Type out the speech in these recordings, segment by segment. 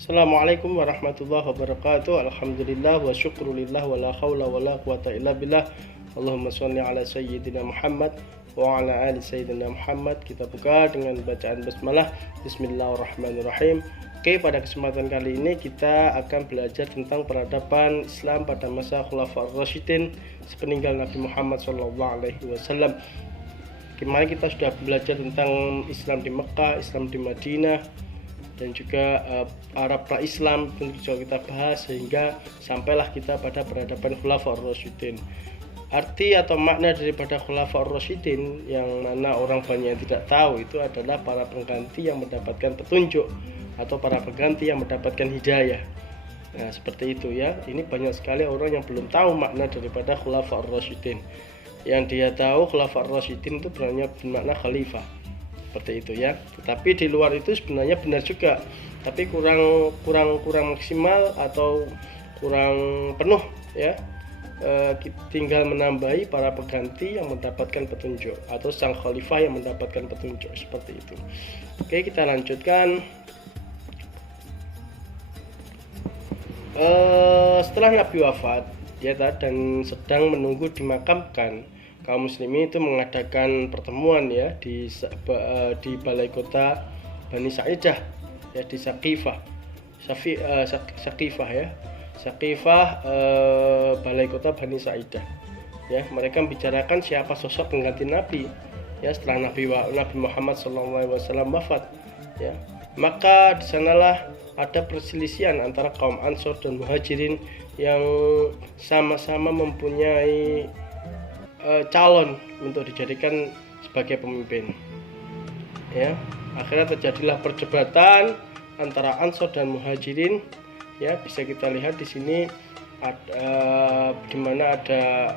Assalamualaikum warahmatullahi wabarakatuh. Alhamdulillah wa syukrulillah wa la hawla wa la quwata illa billah. Allahumma sholli ala sayyidina Muhammad wa ala ali sayyidina Muhammad. Kita buka dengan bacaan basmalah. Bismillahirrahmanirrahim. Oke, pada kesempatan kali ini kita akan belajar tentang peradaban Islam pada masa Khulafaur Rasyidin sepeninggal Nabi Muhammad SAW. Kemarin kita sudah belajar tentang Islam di Mekah, Islam di Madinah, dan juga Arab pra-Islam tentu saja kita bahas sehingga sampailah kita pada peradaban Khulafaur Rasyidin. Arti atau makna daripada Khulafaur Rasyidin yang mana orang banyak yang tidak tahu itu adalah para pengganti yang mendapatkan petunjuk atau para pengganti yang mendapatkan hidayah. Nah, seperti itu ya. Ini banyak sekali orang yang belum tahu makna daripada Khulafaur Rasyidin. Yang dia tahu Khulafaur Rasyidin itu bermakna khalifah. Seperti itu ya. Tetapi di luar itu sebenarnya benar juga, tapi kurang maksimal atau kurang penuh ya. Tinggal menambahi para pengganti yang mendapatkan petunjuk atau sang khalifah yang mendapatkan petunjuk, seperti itu. Oke, kita lanjutkan. Setelah Nabi wafat ya dan sedang menunggu dimakamkan, kaum muslimin itu mengadakan pertemuan ya di balai kota Bani Sa'idah ya, di Saqifah ya. Saqifah, balai kota Bani Sa'idah ya. Mereka membicarakan siapa sosok pengganti Nabi ya setelah Nabi Muhammad SAW wafat ya. Maka di sanalah ada perselisihan antara kaum Ansor dan Muhajirin yang sama-sama mempunyai calon untuk dijadikan sebagai pemimpin ya. Akhirnya terjadilah perdebatan antara Ansor dan Muhajirin ya. Bisa kita lihat di sini di mana ada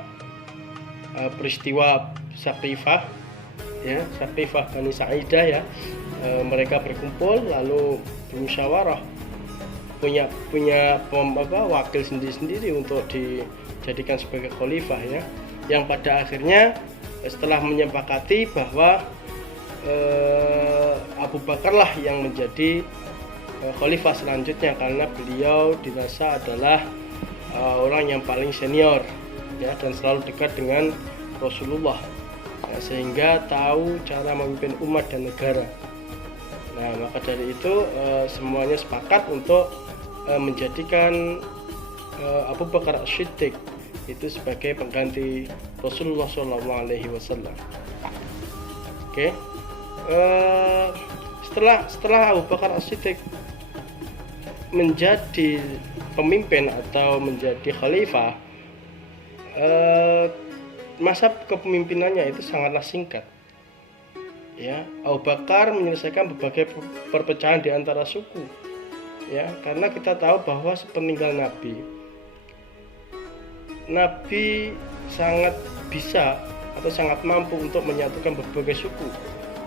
peristiwa Saqifah ya, Saqifah Bani Sa'idah ya. Mereka berkumpul lalu bermusyawarah, punya wakil sendiri-sendiri untuk dijadikan sebagai khalifah ya. Yang pada akhirnya setelah menyepakati bahwa Abu Bakar lah yang menjadi khalifah selanjutnya karena beliau dirasa adalah orang yang paling senior ya, dan selalu dekat dengan Rasulullah ya, sehingga tahu cara memimpin umat dan negara. Nah, maka dari itu semuanya sepakat untuk menjadikan Abu Bakar As-Siddiq itu sebagai pengganti Rasulullah SAW. Oke, setelah Abu Bakar As-Siddiq menjadi pemimpin atau menjadi khalifah, masa kepemimpinannya itu sangatlah singkat ya. Abu Bakar menyelesaikan berbagai perpecahan di antara suku ya, karena kita tahu bahwa sepeninggal Nabi sangat bisa atau sangat mampu untuk menyatukan berbagai suku.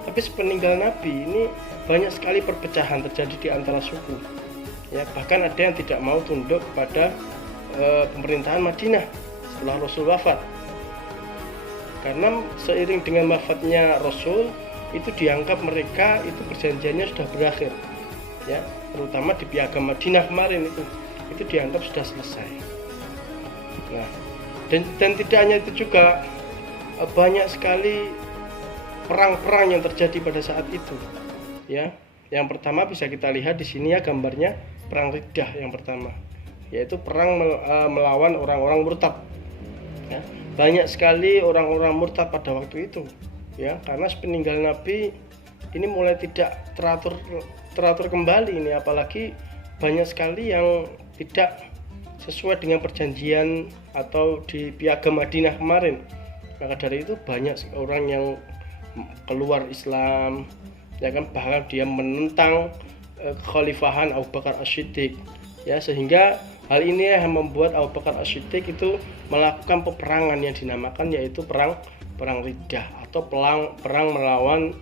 Tapi sepeninggal Nabi ini banyak sekali perpecahan terjadi di antara suku ya. Bahkan ada yang tidak mau tunduk kepada pemerintahan Madinah setelah Rasul wafat, karena seiring dengan wafatnya Rasul itu dianggap mereka itu perjanjiannya sudah berakhir ya, terutama di Piagam Madinah kemarin itu dianggap sudah selesai. Nah, dan tidak hanya itu juga, banyak sekali perang-perang yang terjadi pada saat itu ya. Yang pertama bisa kita lihat di sini ya, gambarnya perang Riddah yang pertama, yaitu perang melawan orang-orang murtad ya. Banyak sekali orang-orang murtad pada waktu itu ya, karena sepeninggal Nabi ini mulai tidak teratur kembali ini, apalagi banyak sekali yang tidak sesuai dengan perjanjian atau di Piagam Madinah kemarin. Maka dari itu banyak orang yang keluar Islam ya kan, bahkan dia menentang kekhalifahan Abu Bakar As-Siddiq ya, sehingga hal ini yang membuat Abu Bakar As-Siddiq itu melakukan peperangan yang dinamakan yaitu perang Riddah atau perang melawan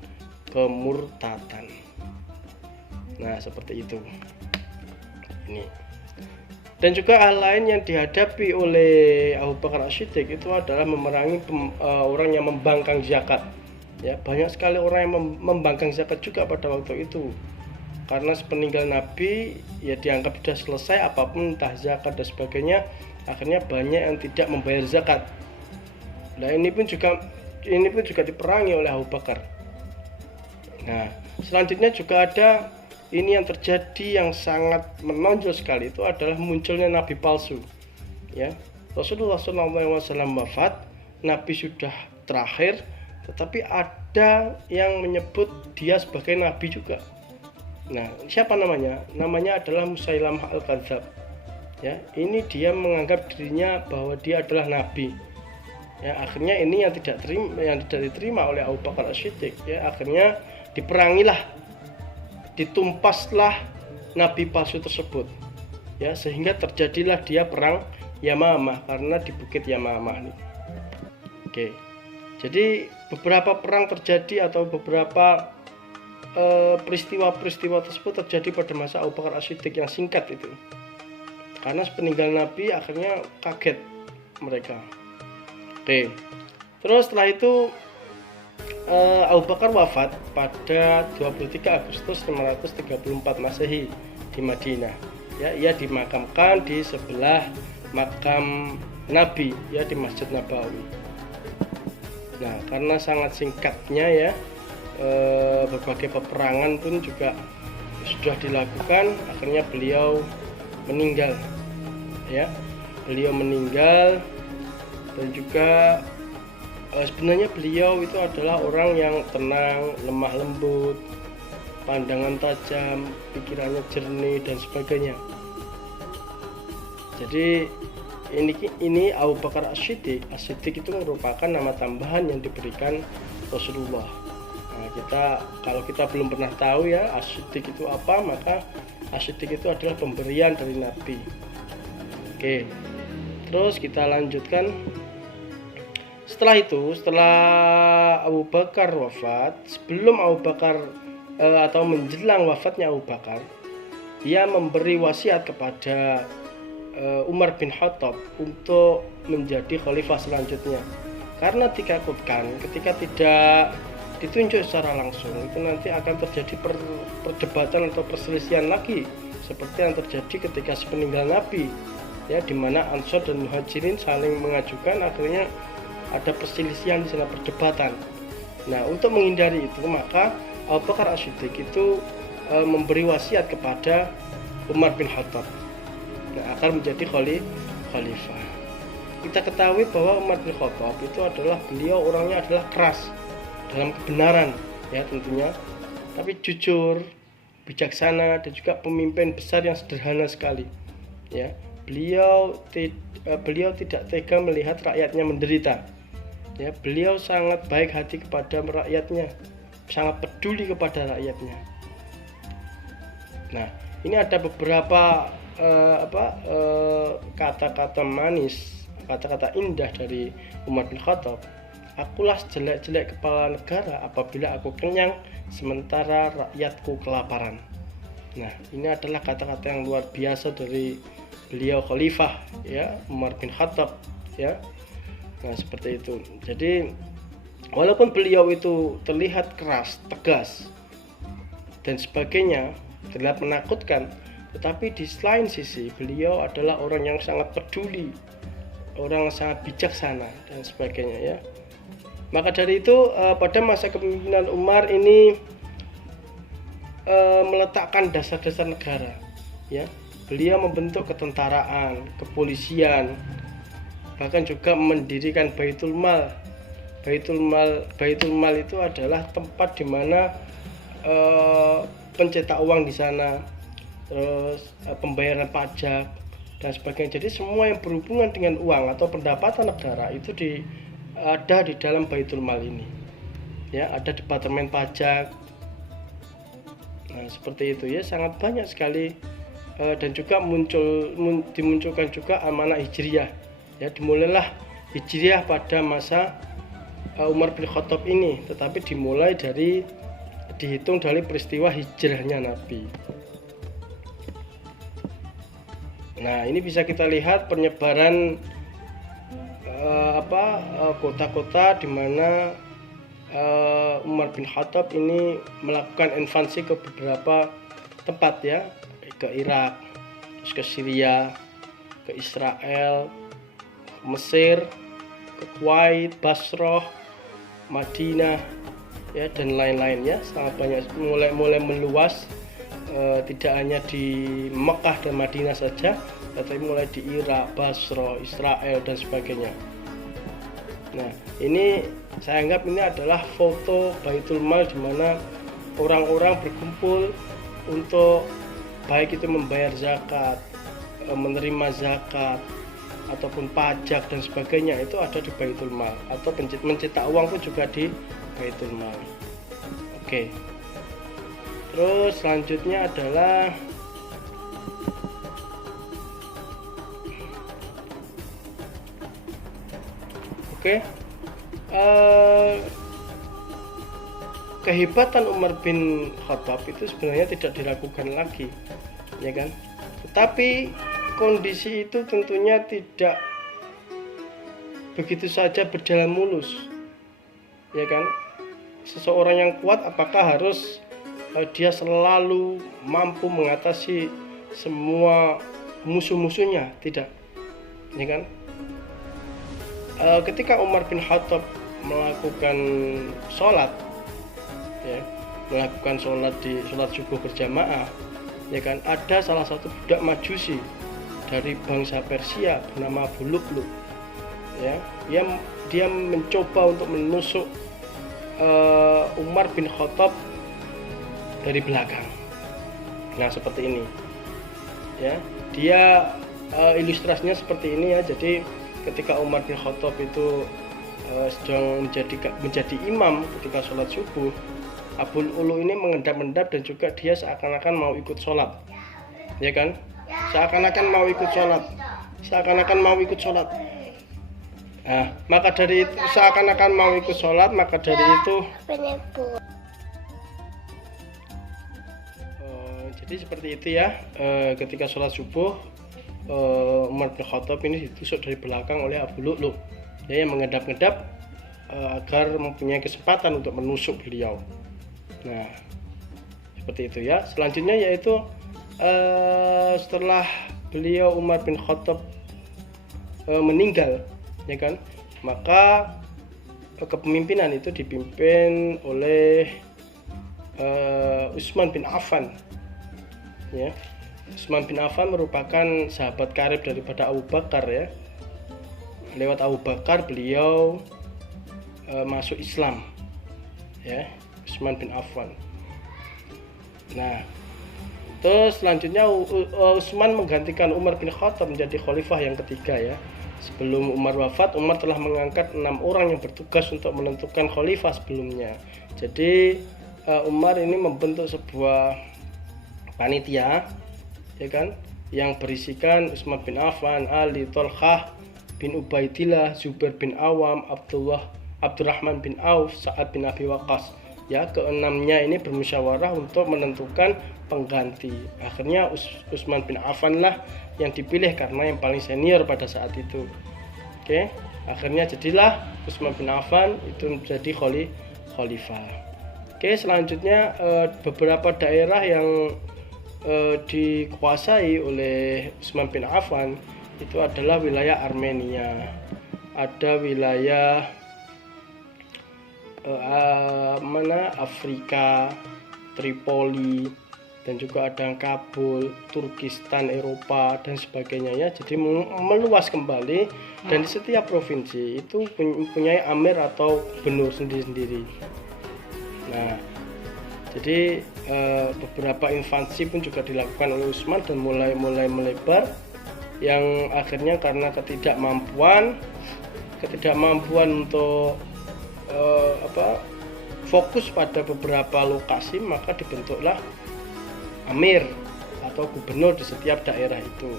kemurtadan. Nah, seperti itu ini. Dan juga hal lain yang dihadapi oleh Abu Bakar As-Siddiq itu adalah memerangi orang yang membangkang zakat ya. Banyak sekali orang yang membangkang zakat juga pada waktu itu karena sepeninggal Nabi ya dianggap sudah selesai, apapun entah zakat dan sebagainya, akhirnya banyak yang tidak membayar zakat. Nah ini pun juga diperangi oleh Abu Bakar. Nah selanjutnya juga ada ini yang terjadi yang sangat menonjol sekali, itu adalah munculnya nabi palsu. Ya, Rasulullah SAW wafat, nabi sudah terakhir, tetapi ada yang menyebut dia sebagai nabi juga. Nah, siapa namanya? Namanya adalah Musailamah al-Kadzab. Ya, ini dia menganggap dirinya bahwa dia adalah nabi. Ya, akhirnya ini yang tidak diterima oleh Abu Bakar As-Siddiq. Ya, akhirnya diperangilah, ditumpaslah nabi palsu tersebut. Ya, sehingga terjadilah dia perang Yamamah, karena di bukit Yamamah nih. Oke. Jadi beberapa perang terjadi atau beberapa peristiwa-peristiwa tersebut terjadi pada masa Abu Bakar As-Siddiq yang singkat itu. Karena sepeninggal Nabi akhirnya kaget mereka. Oke. Terus setelah itu Abu Bakar wafat pada 23 Agustus 534 Masehi di Madinah. Ya, ia dimakamkan di sebelah makam Nabi, ya, di Masjid Nabawi. Nah, karena sangat singkatnya ya, berbagai peperangan pun juga sudah dilakukan, akhirnya beliau meninggal. Ya, beliau meninggal, dan juga sebenarnya beliau itu adalah orang yang tenang, lemah lembut, pandangan tajam, pikirannya jernih dan sebagainya. Jadi ini Abu Bakar As-Siddiq itu merupakan nama tambahan yang diberikan Rasulullah. Nah, kalau kita belum pernah tahu ya As-Siddiq itu apa, maka As-Siddiq itu adalah pemberian dari Nabi. Oke, terus kita lanjutkan. Setelah Abu Bakar wafat, sebelum Abu Bakar atau menjelang wafatnya Abu Bakar, dia memberi wasiat kepada Umar bin Khattab untuk menjadi khalifah selanjutnya. Karena dikakutkan ketika tidak ditunjuk secara langsung, itu nanti akan terjadi perdebatan atau perselisihan lagi seperti yang terjadi ketika sepeninggal Nabi, ya, di mana Ansor dan Muhajirin saling mengajukan, akhirnya ada perselisihan di sana, perdebatan. Nah, untuk menghindari itu, maka Abu Bakar As-Siddiq itu memberi wasiat kepada Umar bin Khattab, nah, akan menjadi khalifah. Kita ketahui bahwa Umar bin Khattab itu adalah orangnya adalah keras dalam kebenaran, ya tentunya, tapi jujur, bijaksana, dan juga pemimpin besar yang sederhana sekali. Ya, beliau tidak tega melihat rakyatnya menderita. Ya, beliau sangat baik hati kepada rakyatnya, sangat peduli kepada rakyatnya. Nah, ini ada beberapa kata-kata manis, kata-kata indah dari Umar bin Khattab. Akulah jelek-jelek kepala negara apabila aku kenyang sementara rakyatku kelaparan. Nah, ini adalah kata-kata yang luar biasa dari beliau khalifah, ya, Umar bin Khattab, ya. Nah, seperti itu. Jadi walaupun beliau itu terlihat keras, tegas dan sebagainya, terlihat menakutkan, tetapi di lain sisi beliau adalah orang yang sangat peduli, orang yang sangat bijaksana dan sebagainya, ya. Maka dari itu pada masa kepemimpinan Umar ini meletakkan dasar-dasar negara, ya. Beliau membentuk ketentaraan, kepolisian, bahkan juga mendirikan Baitul Mal. Baitul Mal itu adalah tempat di mana pencetak uang di sana, terus pembayaran pajak dan sebagainya. Jadi semua yang berhubungan dengan uang atau pendapatan negara itu ada di dalam Baitul Mal ini. Ya, ada departemen pajak. Nah, seperti itu, ya, sangat banyak sekali, dan juga dimunculkan juga amanah Hijriyah. Ya, dimulailah Hijriyah pada masa Umar bin Khattab ini, tetapi dihitung dari peristiwa hijrahnya Nabi. Nah, ini bisa kita lihat penyebaran kota-kota di mana Umar bin Khattab ini melakukan invasi ke beberapa tempat ya, ke Irak, terus ke Syria, ke Israel, Mesir, ke Kuwait, Basrah, Madinah ya, dan lain-lain ya, sangat banyak, mulai meluas, tidak hanya di Mekah dan Madinah saja, tetapi mulai di Irak, Basrah, Israel dan sebagainya. Nah, ini saya anggap ini adalah foto Baitul Mal di mana orang-orang berkumpul untuk baik itu membayar zakat, menerima zakat ataupun pajak dan sebagainya, itu ada di Baitul Mal, atau mencetak uang pun juga di Baitul Mal. Oke. Terus selanjutnya adalah kehebatan Umar bin Khattab itu sebenarnya tidak diragukan lagi, ya kan? Tetapi kondisi itu tentunya tidak begitu saja berjalan mulus, ya kan? Seseorang yang kuat apakah harus dia selalu mampu mengatasi semua musuh-musuhnya? Tidak, ya kan? Ketika Umar bin Khattab melakukan sholat, ya, melakukan sholat subuh berjamaah, ya kan, ada salah satu budak Majusi dari bangsa Persia bernama Abu Lu'lu', ya, dia mencoba untuk menusuk Umar bin Khattab dari belakang. Nah, seperti ini ya, dia ilustrasinya seperti ini ya. Jadi ketika Umar bin Khattab itu sedang menjadi imam ketika sholat subuh, Abu Lu'lu' ini mengendap-endap dan juga dia seakan-akan mau ikut sholat, ya kan? Seakan-akan mau ikut sholat. Nah, maka dari itu seakan-akan mau ikut sholat, maka dari itu jadi seperti itu ya. Ketika sholat subuh, Umar bin Khattab ini ditusuk dari belakang oleh Abu Lu'lu', ya, yang mengendap-endap agar mempunyai kesempatan untuk menusuk beliau. Nah, seperti itu ya. Selanjutnya yaitu setelah beliau Umar bin Khattab meninggal, ya kan, maka kepemimpinan itu dipimpin oleh Utsman bin Affan, ya. Utsman bin Affan merupakan sahabat karib daripada Abu Bakar, ya. Lewat Abu Bakar beliau masuk Islam, ya, Utsman bin Affan. Nah, terus selanjutnya Utsman menggantikan Umar bin Khattab menjadi khalifah yang ketiga, ya. Sebelum Umar wafat, Umar telah mengangkat 6 orang yang bertugas untuk menentukan khalifah sebelumnya. Jadi Umar ini membentuk sebuah panitia, ya kan, yang berisikan Utsman bin Affan, Ali, Thalhah bin Ubaidillah, Zubair bin Awam, Abdurrahman bin Auf, Sa'ad bin Abi Waqqas. Ya, keenamnya ini bermusyawarah untuk menentukan pengganti. Akhirnya Utsman bin Affan lah yang dipilih karena yang paling senior pada saat itu. Oke, akhirnya jadilah Utsman bin Affan itu menjadi khalifah. Oke, selanjutnya beberapa daerah yang dikuasai oleh Utsman bin Affan itu adalah wilayah Armenia, ada wilayah Afrika, Tripoli, dan juga ada Kabul, Turkistan, Eropa dan sebagainya, ya. Jadi meluas kembali, dan di setiap provinsi itu mempunyai amir atau gubernur sendiri-sendiri. Nah, jadi beberapa invasi pun juga dilakukan oleh Utsman dan mulai melebar, yang akhirnya karena ketidakmampuan untuk fokus pada beberapa lokasi, maka dibentuklah amir atau gubernur di setiap daerah itu.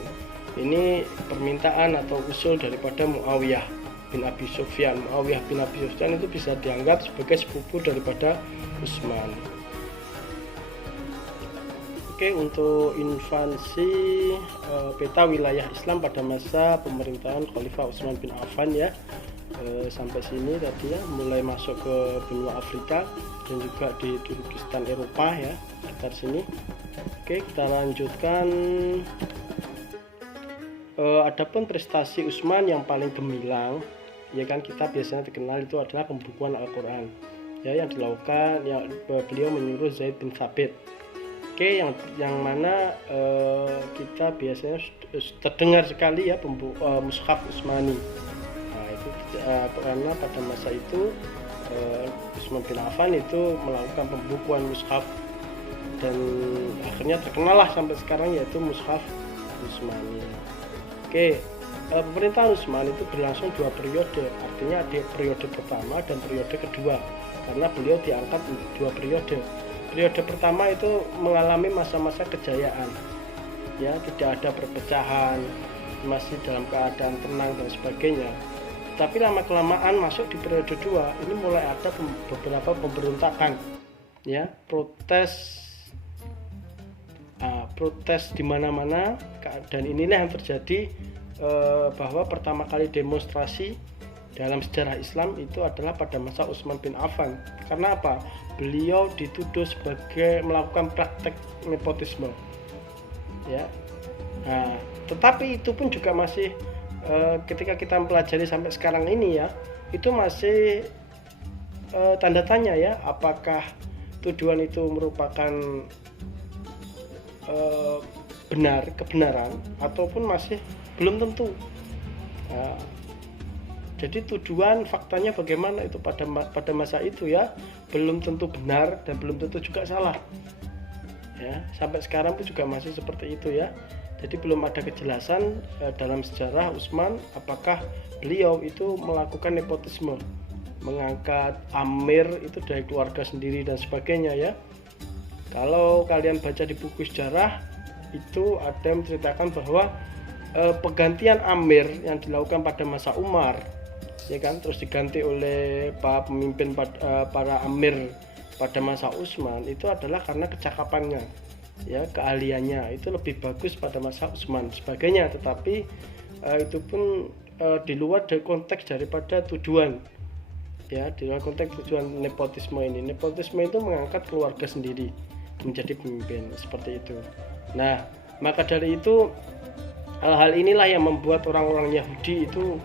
Ini permintaan atau usul daripada Muawiyah bin Abi Sufyan. Muawiyah bin Abi Sufyan itu bisa dianggap sebagai sepupu daripada Utsman. Oke, untuk invasi peta wilayah Islam pada masa pemerintahan Khalifah Utsman bin Affan, ya. Sampai sini tadi, ya, mulai masuk ke benua Afrika dan juga di Turkistan Eropa, ya, sekitar sini. Oke, kita lanjutkan. Adapun prestasi Utsman yang paling gemilang, ya kan, kita biasanya dikenal itu adalah pembukuan Al-Quran, ya, yang dilakukan, yang beliau menyuruh Zaid bin Thabit. Oke, yang mana kita biasanya terdengar sekali ya mushaf Utsmani. Nah, itu karena pada masa itu Utsman bin Affan itu melakukan pembukuan mushaf, dan akhirnya terkenal lah sampai sekarang, yaitu mushaf Utsmani. Oke, pemerintahan Utsman itu berlangsung 2 periode, artinya ada periode pertama dan periode kedua, karena beliau diangkat 2 periode. Periode pertama itu mengalami masa-masa kejayaan, ya, tidak ada perpecahan, masih dalam keadaan tenang dan sebagainya. Tapi lama-kelamaan masuk di periode 2, ini mulai ada beberapa pemberontakan, ya, protes di mana-mana, dan inilah yang terjadi, bahwa pertama kali demonstrasi dalam sejarah Islam itu adalah pada masa Utsman bin Affan. Karena apa? Beliau dituduh sebagai melakukan praktek nepotisme, ya. Nah, tetapi itu pun juga masih ketika kita mempelajari sampai sekarang ini, ya, itu masih tanda tanya, ya, apakah tuduhan itu merupakan kebenaran ataupun masih belum tentu. Nah, jadi tuduhan faktanya bagaimana itu pada masa itu, ya, belum tentu benar dan belum tentu juga salah, ya, sampai sekarang pun juga masih seperti itu, ya. Jadi belum ada kejelasan dalam sejarah Utsman apakah beliau itu melakukan nepotisme, mengangkat amir itu dari keluarga sendiri dan sebagainya, ya. Kalau kalian baca di buku sejarah itu ada yang menceritakan bahwa penggantian amir yang dilakukan pada masa Umar, ya kan, terus diganti oleh para pemimpin para amir pada masa Utsman, itu adalah karena kecakapannya, ya, keahliannya itu lebih bagus pada masa Utsman sebagainya. Tetapi itu pun di luar dari konteks daripada tuduhan, ya, di luar konteks tujuan nepotisme ini. Nepotisme itu mengangkat keluarga sendiri menjadi pemimpin, seperti itu. Nah, maka dari itu hal-hal inilah yang membuat orang-orang Yahudi itu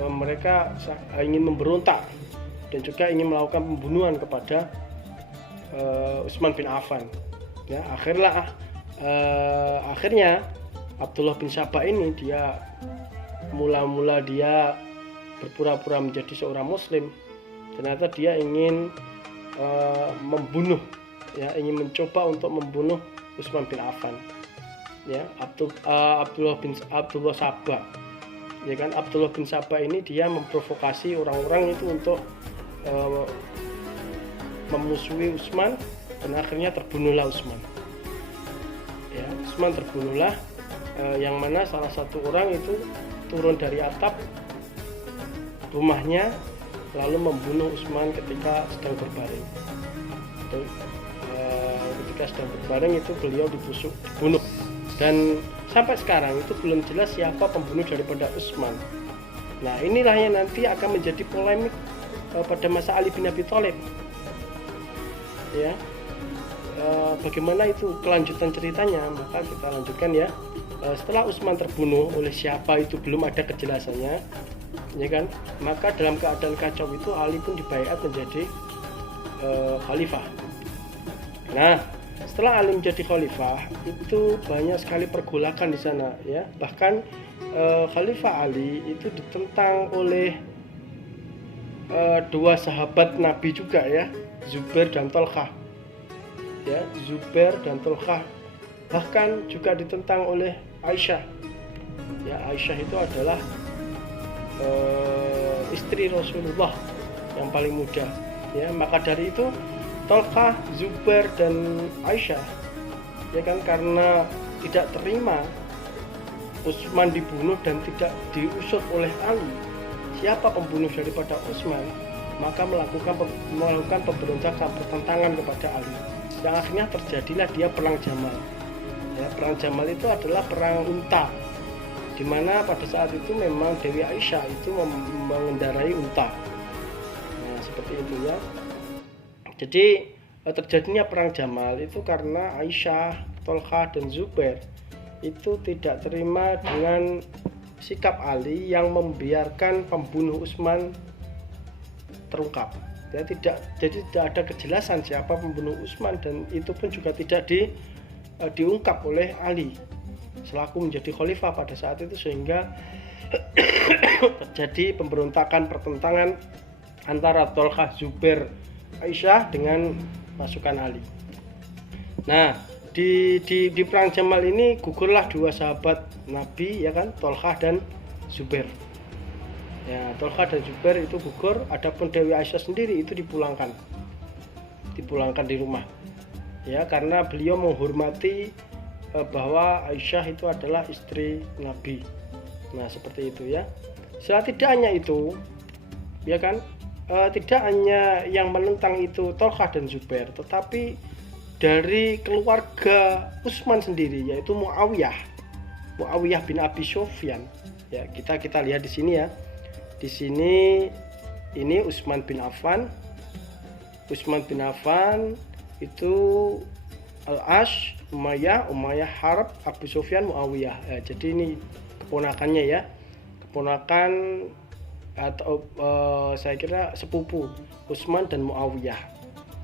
mereka ingin memberontak dan juga ingin melakukan pembunuhan kepada Utsman bin Affan, ya. Akhirnya Abdullah bin Sabah ini dia mula-mula dia berpura-pura menjadi seorang muslim, ternyata dia ingin membunuh, ya, ingin mencoba untuk membunuh Utsman bin Affan, ya. Abdullah Sabah, ya kan, Abdullah bin Sabah ini dia memprovokasi orang-orang itu untuk memusuhi Utsman, dan akhirnya terbunuhlah Utsman, ya. Utsman terbunuhlah, yang mana salah satu orang itu turun dari atap rumahnya lalu membunuh Utsman ketika sedang berbaring. Ketika sedang berbaring itu beliau dibunuh, dan sampai sekarang itu belum jelas siapa pembunuh daripada Utsman. Nah, inilah yang nanti akan menjadi polemik pada masa Ali bin Abi Thalib, ya. Bagaimana itu kelanjutan ceritanya, maka kita lanjutkan, ya. Setelah Utsman terbunuh oleh siapa itu belum ada kejelasannya, ya kan, maka dalam keadaan kacau itu Ali pun dibaiat menjadi khalifah. Nah, setelah Ali menjadi khalifah itu banyak sekali pergolakan di sana, ya. Bahkan Khalifah Ali itu ditentang oleh dua sahabat Nabi juga, ya, Zubair dan Thalqah, ya, Zubair dan Thalqah. Bahkan juga ditentang oleh Aisyah, ya. Aisyah itu adalah istri Rasulullah yang paling muda, ya. Maka dari itu Thalqah, Zubair dan Aisyah, ya kan, karena tidak terima Utsman dibunuh dan tidak diusut oleh Ali siapa pembunuh daripada Utsman, maka melakukan pemberontakan, pertentangan kepada Ali, yang akhirnya terjadilah dia perang Jamal, ya. Perang Jamal itu adalah perang unta, di mana pada saat itu memang Dewi Aisyah itu mengendarai unta. Nah, seperti itu, ya. Jadi terjadinya perang Jamal itu karena Aisyah Tolha dan Zubair itu tidak terima dengan sikap Ali yang membiarkan pembunuh Utsman terungkap. Ya, jadi tidak ada kejelasan siapa pembunuh Utsman, dan itu pun juga tidak diungkap oleh Ali selaku menjadi khalifah pada saat itu, sehingga terjadi pemberontakan, pertentangan antara Tolha, Zubair, Aisyah dengan pasukan Ali. Nah, di perang Jamal ini gugurlah dua sahabat Nabi, ya kan, Tolha dan Zubair. Ya, Tolha dan Zubair itu gugur. Adapun Dewi Aisyah sendiri itu dipulangkan di rumah, ya, karena beliau menghormati bahwa Aisyah itu adalah istri Nabi. Nah, seperti itu ya. Tidak hanya itu, ya kan, tidak hanya yang menentang itu Tolha dan Zubair, tetapi dari keluarga Utsman sendiri, yaitu Muawiyah bin Abi Sufyan. Ya, kita lihat di sini ya. Di sini ini Utsman bin Affan itu Al-Ash, Umayyah, Harb, Abu Sufyan, Muawiyah. Jadi ini keponakannya ya. Keponakan atau saya kira sepupu Utsman dan Muawiyah.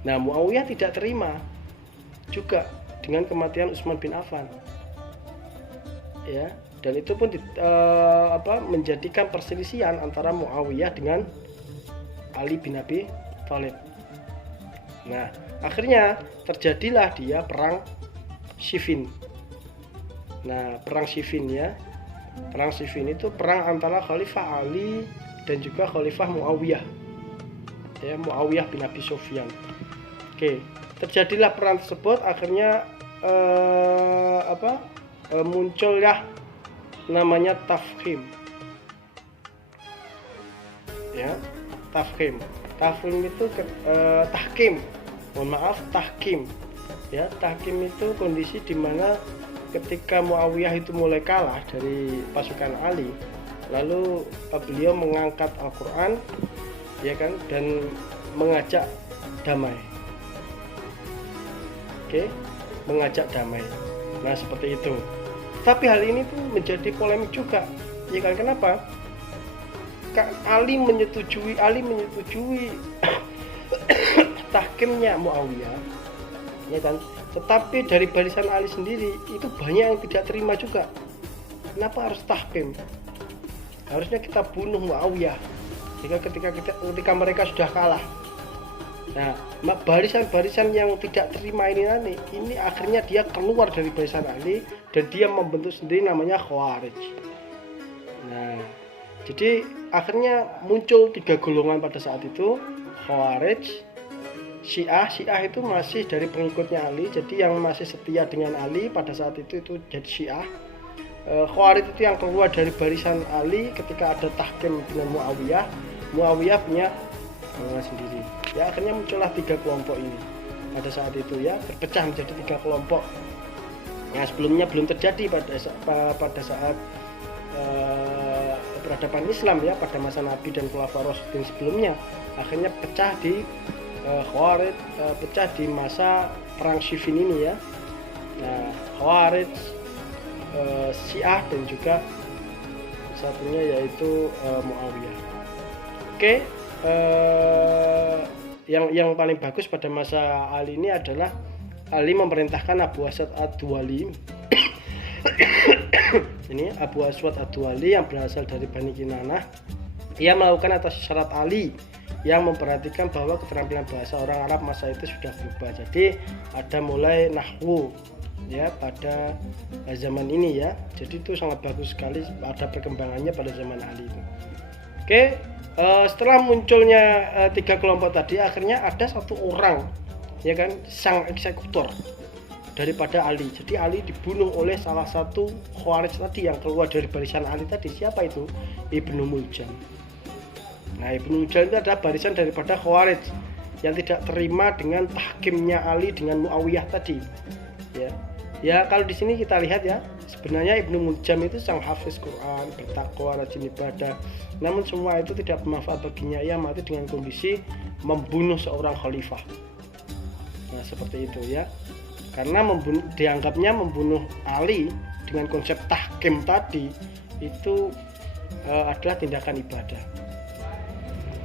Nah, Muawiyah tidak terima juga dengan kematian Utsman bin Affan, ya, dan itu pun menjadikan perselisihan antara Muawiyah dengan Ali bin Abi Thalib. Nah, akhirnya terjadilah perang Siffin. Nah, perang Siffin ya, perang Siffin itu perang antara Khalifah Ali dan juga Khalifah Muawiyah, ya, Muawiyah bin Abi Sufyan. Oke. Terjadilah perang tersebut, akhirnya muncullah namanya Tafkhim. Ya, Tafkhim itu tahkim. Mohon maaf, tahkim. Ya, tahkim itu kondisi di mana ketika Muawiyah itu mulai kalah dari pasukan Ali, lalu beliau mengangkat Al-Qur'an, ya kan, dan mengajak damai. Mengajak damai. Nah, seperti itu. Tapi hal ini tuh menjadi polemik juga, ya kan? Kenapa? Ali menyetujui tahkimnya Muawiyah, ya kan? Tetapi dari barisan Ali sendiri itu banyak yang tidak terima juga. Kenapa harus tahkim? Harusnya kita bunuh Muawiyah ketika mereka sudah kalah. Nah, barisan yang tidak terima ini akhirnya dia keluar dari barisan Ali dan dia membentuk sendiri namanya Khawarij. Nah, jadi akhirnya muncul 3 golongan pada saat itu. Khawarij, Syiah itu masih dari pengikutnya Ali, jadi yang masih setia dengan Ali pada saat itu jadi Syiah. Khawarij itu yang keluar dari barisan Ali ketika ada tahkim dengan Muawiyah punya golongan sendiri. Ya, akhirnya muncullah 3 kelompok ini pada saat itu ya, terpecah menjadi 3 kelompok. Yang sebelumnya belum terjadi pada saat peradaban Islam ya, pada masa Nabi dan Khulafaur Rasyidin sebelumnya. Akhirnya pecah di Khawarij, pecah di masa perang Siffin ini ya. Nah, Khawarij, Syiah dan juga satunya yaitu Muawiyah. Oke. Yang paling bagus pada masa Ali ini adalah Ali memerintahkan Abu Aswad Ad-Duwali ini Abu Aswad Ad-Duwali yang berasal dari Bani Kinanah. Ia melakukan atas syarat Ali yang memperhatikan bahwa keterampilan bahasa orang Arab masa itu sudah berubah. Jadi ada mulai nahwu ya pada zaman ini ya. Jadi itu sangat bagus sekali, ada perkembangannya pada zaman Ali itu. Oke. Setelah munculnya 3 kelompok tadi, akhirnya ada satu orang, ya kan, sang eksekutor daripada Ali. Jadi Ali dibunuh oleh salah satu Khawarij tadi yang keluar dari barisan Ali tadi. Siapa itu? Ibnu Muljam. Nah, Ibnu Muljam itu adalah barisan daripada Khawarij yang tidak terima dengan tahkimnya Ali dengan Muawiyah tadi. Ya, kalau di sini kita lihat ya, sebenarnya Ibnu Muljam itu sang hafiz Quran, bertakwa, rajin ibadah. Namun semua itu tidak bermanfaat baginya. Ia mati dengan kondisi membunuh seorang khalifah. Nah, seperti itu ya. karena dianggapnya membunuh Ali dengan konsep tahkim tadi itu adalah tindakan ibadah.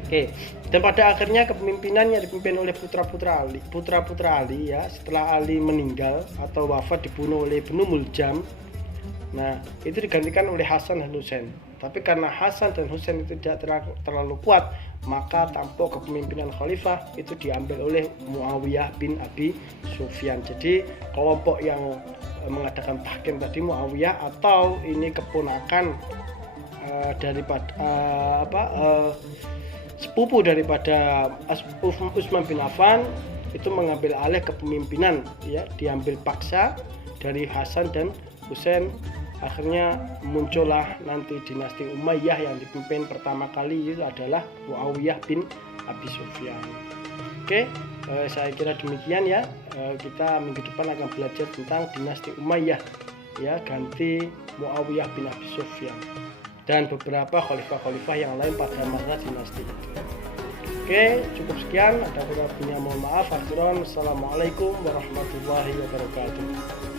Oke, dan pada akhirnya kepemimpinannya dipimpin oleh putra-putra Ali ya, setelah Ali meninggal atau wafat dibunuh oleh Ibnu Muljam. Nah, itu digantikan oleh Hasan dan Husain. Tapi karena Hasan dan Husain itu tidak terlalu kuat, maka tampuk kepemimpinan khalifah itu diambil oleh Muawiyah bin Abi Sufyan. Jadi kelompok yang mengadakan tahkim tadi Muawiyah, atau ini keponakan daripada sepupu daripada Utsman bin Affan, itu mengambil alih kepemimpinan ya, diambil paksa dari Hasan dan Husain. Akhirnya muncullah nanti dinasti Umayyah yang dipimpin pertama kali itu adalah Muawiyah bin Abi Sufyan. Oke, saya kira demikian ya. Kita minggu depan akan belajar tentang dinasti Umayyah ya, ganti Muawiyah bin Abi Sufyan, dan beberapa khalifah-khalifah yang lain pada masa dinasti itu. Oke, cukup sekian. Ada kurang lebihnya mohon maaf. Assalamualaikum warahmatullahi wabarakatuh.